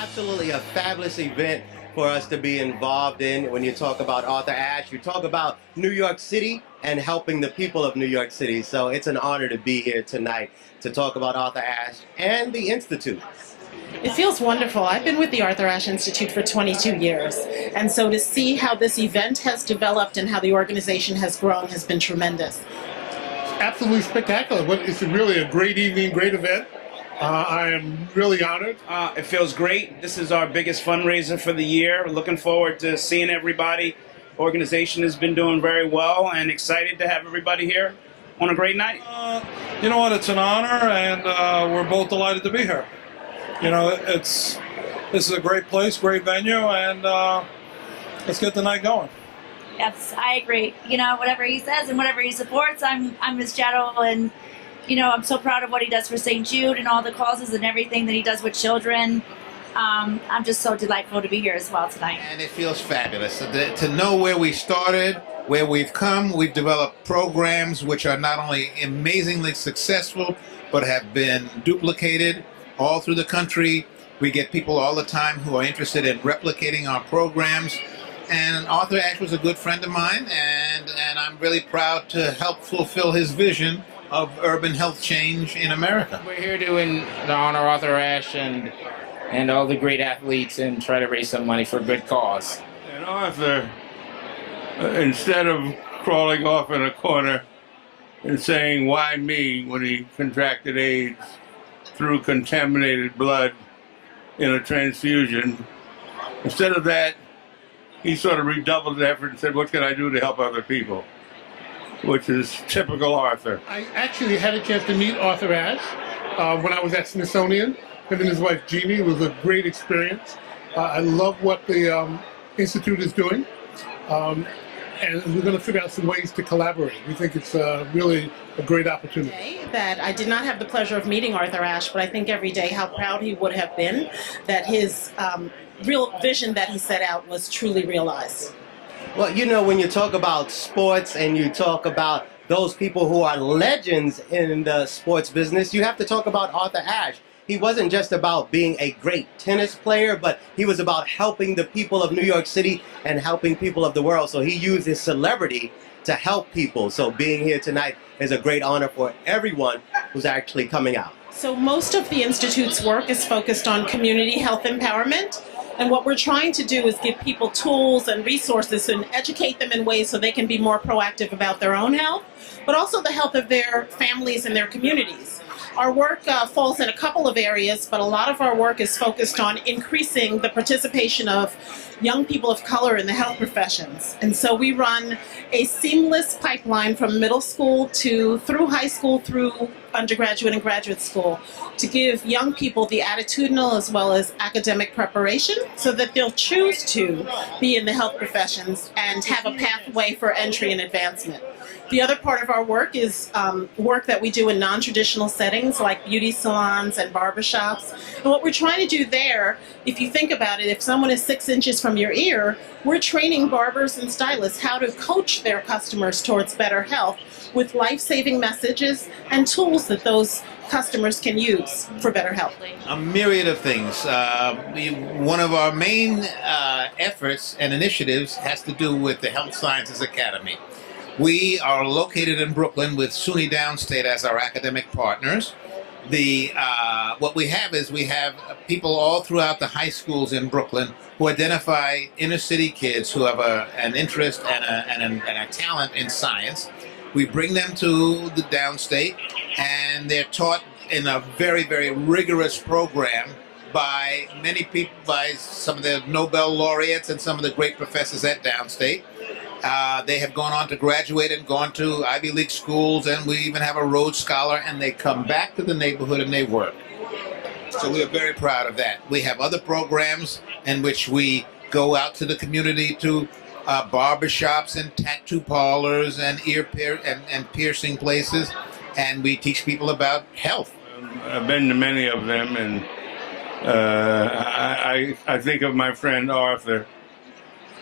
Absolutely a fabulous event for us to be involved in. When you talk about Arthur Ashe, you talk about New York City and helping the people of New York City. So it's an honor to be here tonight to talk about Arthur Ashe and the Institute. It feels wonderful. I've been with the Arthur Ashe Institute for 22 years, and so to see how this event has developed and how the organization has grown has been tremendous. Absolutely spectacular. It's really a great evening, great event. I am really honored. It feels great. This is our biggest fundraiser for the year. Looking forward to seeing everybody. Organization has been doing very well, and excited to have everybody here on a great night. You know what? It's an honor, and we're both delighted to be here. You know, this is a great place, great venue, and let's get the night going. Yes, I agree. You know, whatever he says and whatever he supports, I'm his shadow, and you know, I'm so proud of what he does for St. Jude and all the causes and everything that he does with children. I'm just so delightful to be here as well tonight. And it feels fabulous to know where we started, where we've come. We've developed programs which are not only amazingly successful, but have been duplicated all through the country. We get people all the time who are interested in replicating our programs. And Arthur Ashe was a good friend of mine, and I'm really proud to help fulfill his vision of urban health change in America. We're here to honor Arthur Ashe and all the great athletes and try to raise some money for a good cause. And Arthur, instead of crawling off in a corner and saying, "Why me?" when he contracted AIDS through contaminated blood in a transfusion, instead of that, he sort of redoubled his effort and said, "What can I do to help other people?" Which is typical Arthur. I actually had a chance to meet Arthur Ashe when I was at Smithsonian. Him and his wife Jeannie. It was a great experience. I love what the Institute is doing. And we're going to figure out some ways to collaborate. We think it's really a great opportunity. That I did not have the pleasure of meeting Arthur Ashe, but I think every day how proud he would have been that his real vision that he set out was truly realized. Well, you know, when you talk about sports and you talk about those people who are legends in the sports business, you have to talk about Arthur Ashe. He wasn't just about being a great tennis player, but he was about helping the people of New York City and helping people of the world. So he used his celebrity to help people. So being here tonight is a great honor for everyone who's actually coming out. So most of the Institute's work is focused on community health empowerment. And what we're trying to do is give people tools and resources and educate them in ways so they can be more proactive about their own health, but also the health of their families and their communities. Our work falls in a couple of areas, but a lot of our work is focused on increasing the participation of young people of color in the health professions. And so we run a seamless pipeline from middle school through high school, through undergraduate and graduate school, to give young people the attitudinal as well as academic preparation so that they'll choose to be in the health professions and have a pathway for entry and advancement. The other part of our work is work that we do in non-traditional settings like beauty salons and barbershops. And what we're trying to do there, if you think about it, if someone is 6 inches from your ear, we're training barbers and stylists how to coach their customers towards better health with life-saving messages and tools that those customers can use for better health. A myriad of things. One of our main efforts and initiatives has to do with the Health Sciences Academy. We are located in Brooklyn with SUNY Downstate as our academic partners. What we have is we have people all throughout the high schools in Brooklyn who identify inner city kids who have an interest and a talent in science. We bring them to the Downstate, and they're taught in a very, very rigorous program by many people, by some of the Nobel laureates and some of the great professors at Downstate. They have gone on to graduate and gone to Ivy League schools, and we even have a Rhodes Scholar, and they come back to the neighborhood and they work. So we are very proud of that. We have other programs in which we go out to the community to barbershops and tattoo parlors and and piercing places, and we teach people about health. I've been to many of them, and I think of my friend Arthur.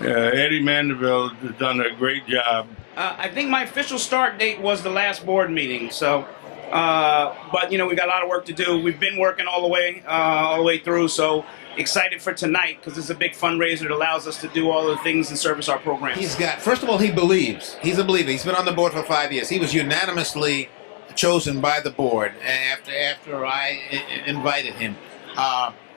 Eddie Mandeville has done a great job. I think my official start date was the last board meeting. So, but you know, we got a lot of work to do. We've been working all the way through. So excited for tonight because it's a big fundraiser that allows us to do all the things and service our programs. He's got, first of all, he believes. He's a believer. He's been on the board for 5 years. He was unanimously chosen by the board after I invited him.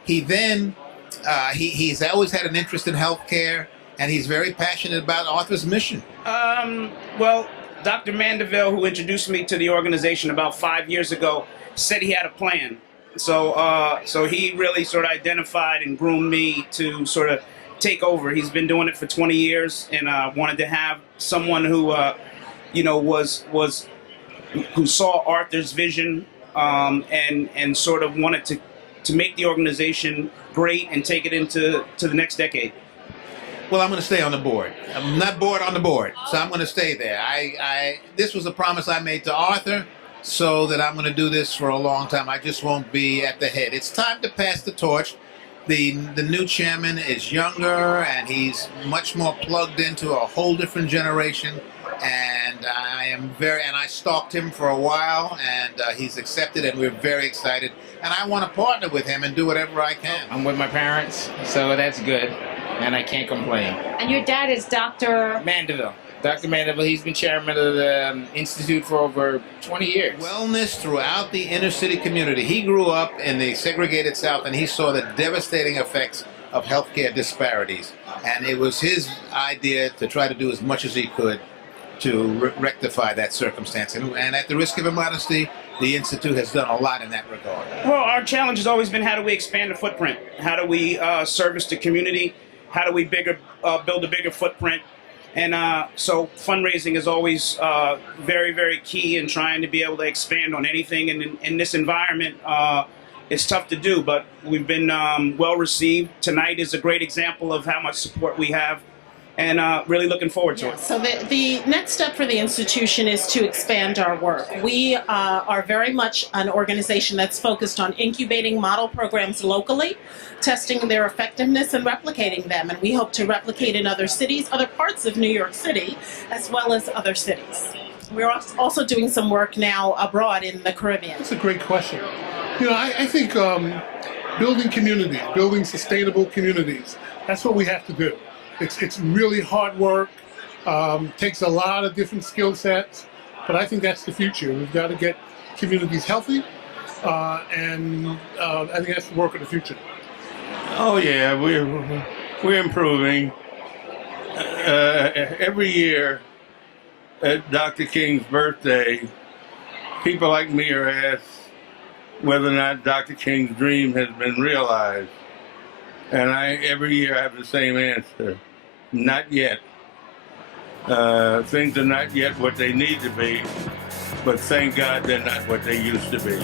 He's always had an interest in healthcare, and he's very passionate about Arthur's mission. Well, Dr. Mandeville, who introduced me to the organization about 5 years ago, said he had a plan. So he really sort of identified and groomed me to sort of take over. He's been doing it for 20 years, and wanted to have someone who, who saw Arthur's vision and sort of wanted to make the organization great and take it into the next decade. Well, I'm going to stay on the board. I'm not bored on the board, so I'm going to stay there. This was a promise I made to Arthur, so that I'm going to do this for a long time. I just won't be at the head. It's time to pass the torch. The new chairman is younger, and he's much more plugged into a whole different generation. And I stalked him for a while, and he's accepted, and we're very excited. And I want to partner with him and do whatever I can. I'm with my parents, so that's good, and I can't complain. And your dad is Dr. Mandeville. Dr. Mandeville, he's been chairman of the Institute for over 20 years. Wellness throughout the inner city community. He grew up in the segregated South, and he saw the devastating effects of healthcare disparities. And it was his idea to try to do as much as he could to rectify that circumstance. And at the risk of immodesty, the Institute has done a lot in that regard. Well, our challenge has always been, how do we expand the footprint? How do we service the community? How do we build a bigger footprint? And so fundraising is always very, very key in trying to be able to expand on anything. And in this environment, it's tough to do, but we've been well received. Tonight is a great example of how much support we have, and really looking forward to it. So the next step for the institution is to expand our work. We are very much an organization that's focused on incubating model programs locally, testing their effectiveness and replicating them. And we hope to replicate in other cities, other parts of New York City, as well as other cities. We're also doing some work now abroad in the Caribbean. That's a great question. You know, I think building communities, building sustainable communities, that's what we have to do. It's really hard work, takes a lot of different skill sets, but I think that's the future. We've got to get communities healthy, and I think that's the work of the future. Oh yeah, we're improving. Every year at Dr. King's birthday, people like me are asked whether or not Dr. King's dream has been realized. And every year I have the same answer: not yet. Things are not yet what they need to be, but thank God they're not what they used to be.